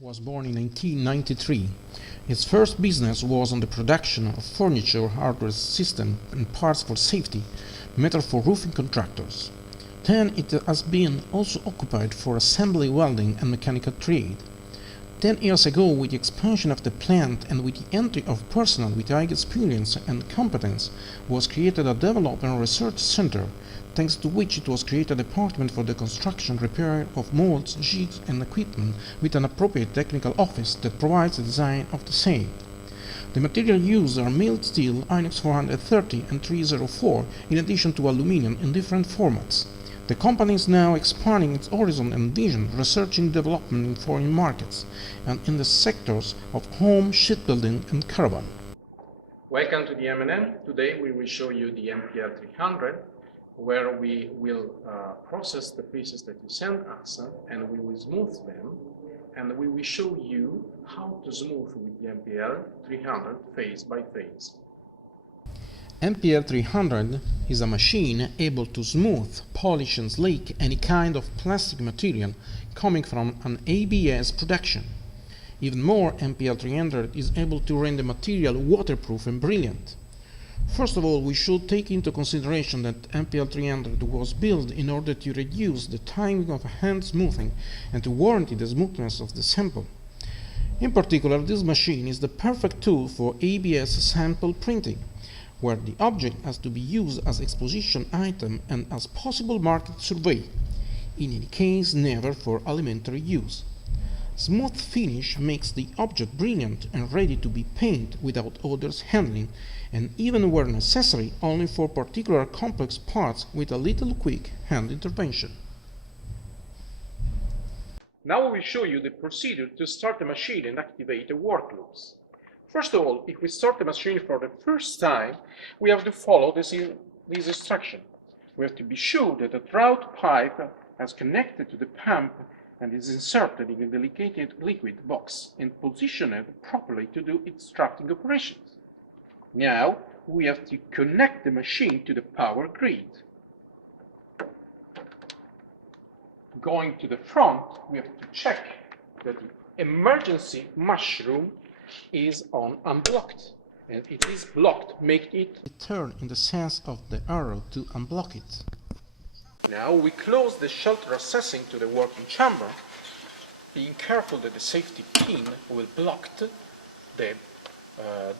Was born in 1993. His first business was on the production of furniture, hardware systems and parts for safety, metal for roofing contractors. Then it has been also occupied for assembly, welding and mechanical trade. 10 years ago, with the expansion of the plant and with the entry of personnel with high experience and competence, was created a development research center, thanks to which it was created a department for the construction repair of molds, jigs and equipment with an appropriate technical office that provides the design of the same. The material used are milled steel, Inox 430 and 304, in addition to aluminum in different formats. The company is now expanding its horizon and vision, researching development in foreign markets and in the sectors of home, shipbuilding and caravan. Welcome to the M&M. Today we will show you the MPL300, where we will process the pieces that you send us and we will smooth them, and we will show you how to smooth with the MPL300 phase by phase. MPL300 is a machine able to smooth, polish and slake any kind of plastic material coming from an ABS production. Even more, MPL300 is able to render material waterproof and brilliant. First of all, we should take into consideration that MPL300 was built in order to reduce the time of hand smoothing and to warranty the smoothness of the sample. In particular, this machine is the perfect tool for ABS sample printing, where the object has to be used as exposition item and as possible market survey, in any case never for alimentary use. Smooth finish makes the object brilliant and ready to be painted without others handling, and even where necessary only for particular complex parts with a little quick hand intervention. Now we will show you the procedure to start the machine and activate the work loops. First of all, if we start the machine for the first time, we have to follow this instruction. We have to be sure that the throat pipe is connected to the pump and is inserted in a delicate liquid box and positioned properly to do its extracting operations. Now we have to connect the machine to the power grid. Going to the front, we have to check that the emergency mushroom is on unblocked, and it is blocked, make it turn in the sense of the arrow to unblock it. Now we close the shelter accessing to the working chamber, being careful that the safety pin will block the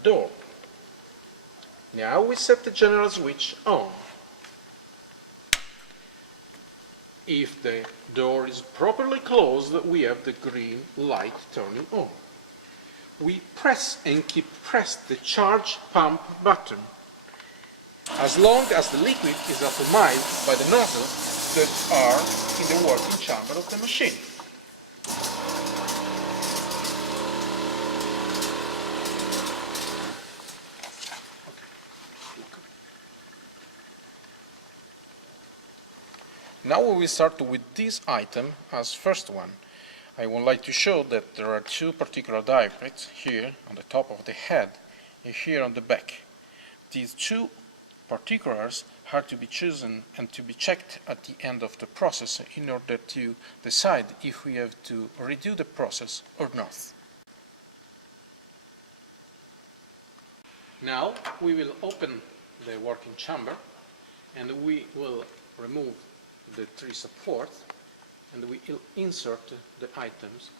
door. Now we set the general switch on. If the door is properly closed, we have the green light turning on. We press and keep pressed the charge pump button as long as the liquid is atomized by the nozzles that are in the working chamber of the machine. Now we will start with this item as first one. I would like to show that there are two particular diaprits here on the top of the head and here on the back. These two particulars are to be chosen and to be checked at the end of the process in order to decide if we have to redo the process or not. Now we will open the working chamber and we will remove the three supports and we will insert the items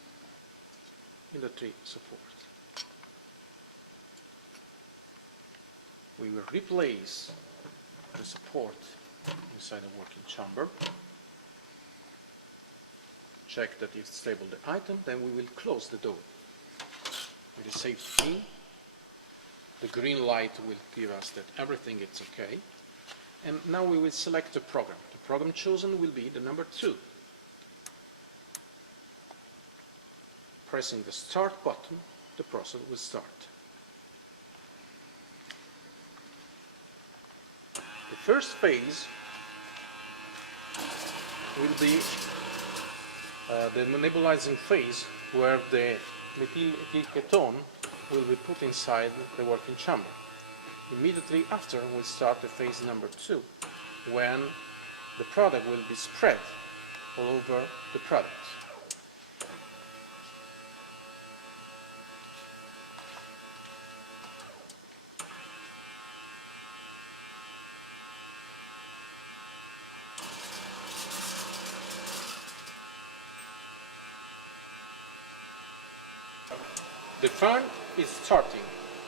in the three supports. We will replace the support inside the working chamber, check that it's stable the item, then we will close the door with a safety pin. The green light will give us that everything is okay, and now we will select the program. The program chosen will be the number 2. Pressing the start button, the process will start. The first phase will be the nebulizing phase, where the methyl ketone will be put inside the working chamber. Immediately after, we'll start the phase number 2, when the product will be spread all over the product. The fan is starting.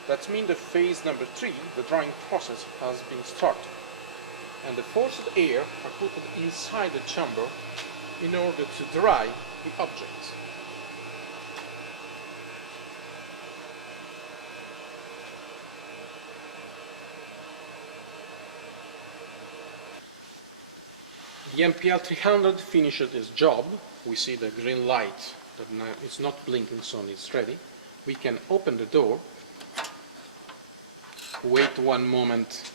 That means the phase number 3, the drying process, has been started. And the forced air are put inside the chamber in order to dry the object. The MPL300 finished its job. We see the green light that now it's not blinking, so it's ready. We can open the door, wait one moment,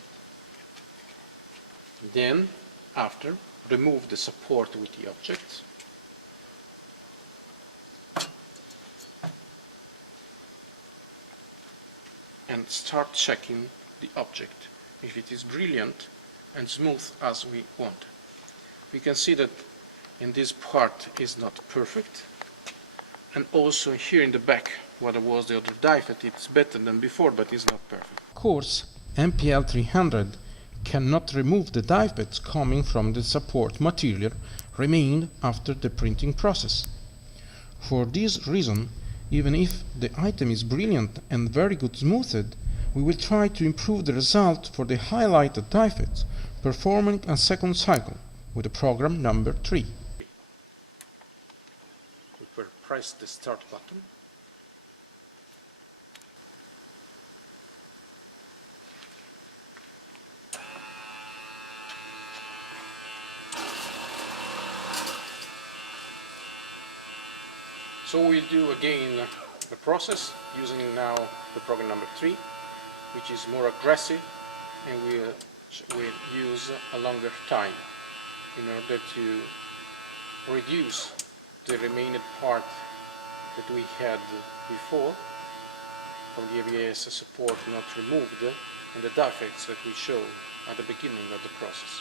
then after remove the support with the object. And start checking the object if it is brilliant and smooth as we want. We can see that in this part is not perfect, and also here in the back where there was the other defect, it's better than before, but it's not perfect. Of course, MPL300 cannot remove the defects coming from the support material remained after the printing process. For this reason, even if the item is brilliant and very good smoothed, we will try to improve the result for the highlighted defects, performing a second cycle with the program number 3. We will press the start button. So we'll do again the process using now the program number 3, which is more aggressive, and we'll use a longer time in order to reduce the remaining part that we had before from the ABS support not removed and the defects that we showed at the beginning of the process.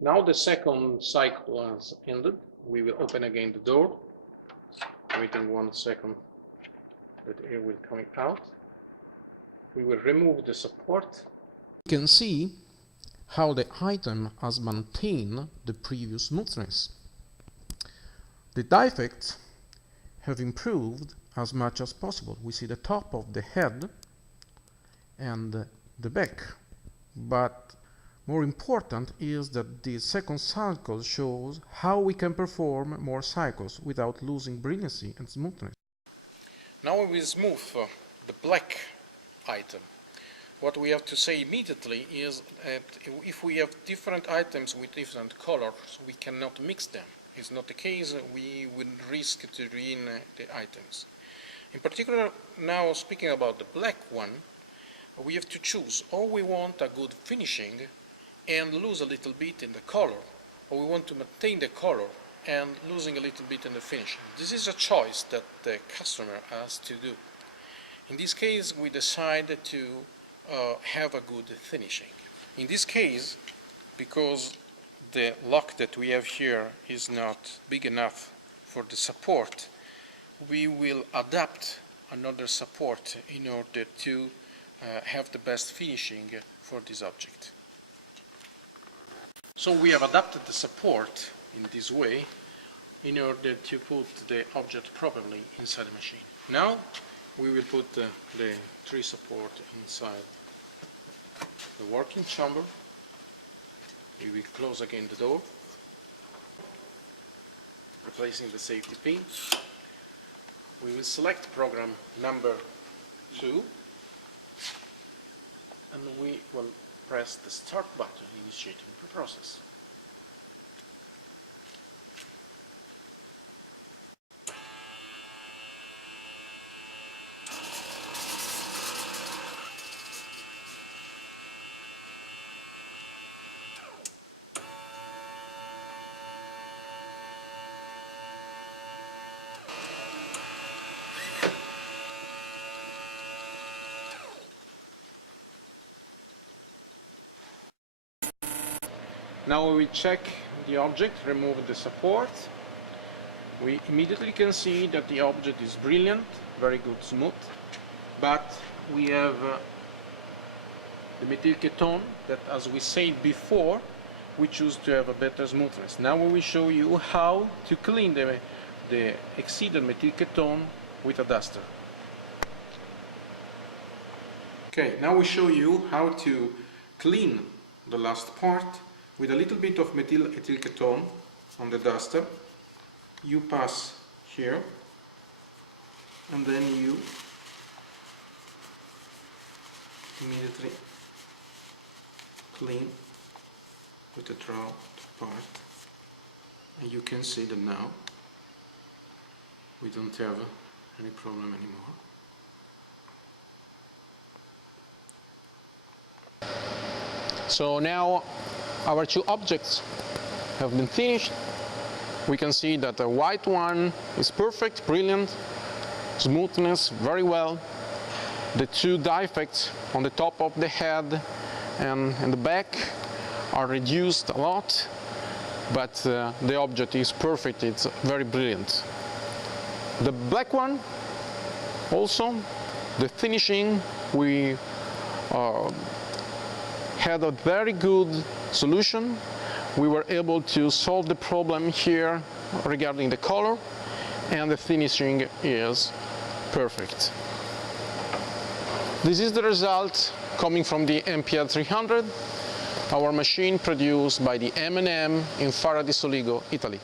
Now the second cycle has ended. We will open again the door, waiting 1 second that air will come out. We will remove the support. You can see how the item has maintained the previous smoothness. The defects have improved as much as possible. We see the top of the head and the back, but more important is that the second cycle shows how we can perform more cycles without losing brilliancy and smoothness. Now we will smooth the black item. What we have to say immediately is that if we have different items with different colors, we cannot mix them. It's not the case, we would risk to ruin the items. In particular, now speaking about the black one, we have to choose, or we want a good finishing and lose a little bit in the color, or we want to maintain the color and losing a little bit in the finishing. This is a choice that the customer has to do. In this case, we decided to have a good finishing. In this case, because the lock that we have here is not big enough for the support, we will adapt another support in order to have the best finishing for this object. So we have adapted the support in this way in order to put the object properly inside the machine. Now we will put the 3 support inside the working chamber. We will close again the door, replacing the safety pin. We will select program number 2 and we will press the start button, initiating the process. Now we check the object, remove the support. We immediately can see that the object is brilliant, very good smooth, but we have the methyl ketone that, as we said before, we choose to have a better smoothness. Now we will show you how to clean the exceeded methyl ketone with a duster. Okay, now we show you how to clean the last part with a little bit of methyl ketone on the duster. You pass here and then you immediately clean with the draw part, and you can see that now we don't have any problem anymore. So now our two objects have been finished. We can see that the white one is perfect, brilliant, smoothness very well. The two defects on the top of the head and in the back are reduced a lot, but the object is perfect, it's very brilliant. The black one also, the finishing, we had a very good solution. We were able to solve the problem here regarding the color, and the finishing is perfect. This is the result coming from the MPL300, our machine produced by the M&M in Fara di Soligo, Italy.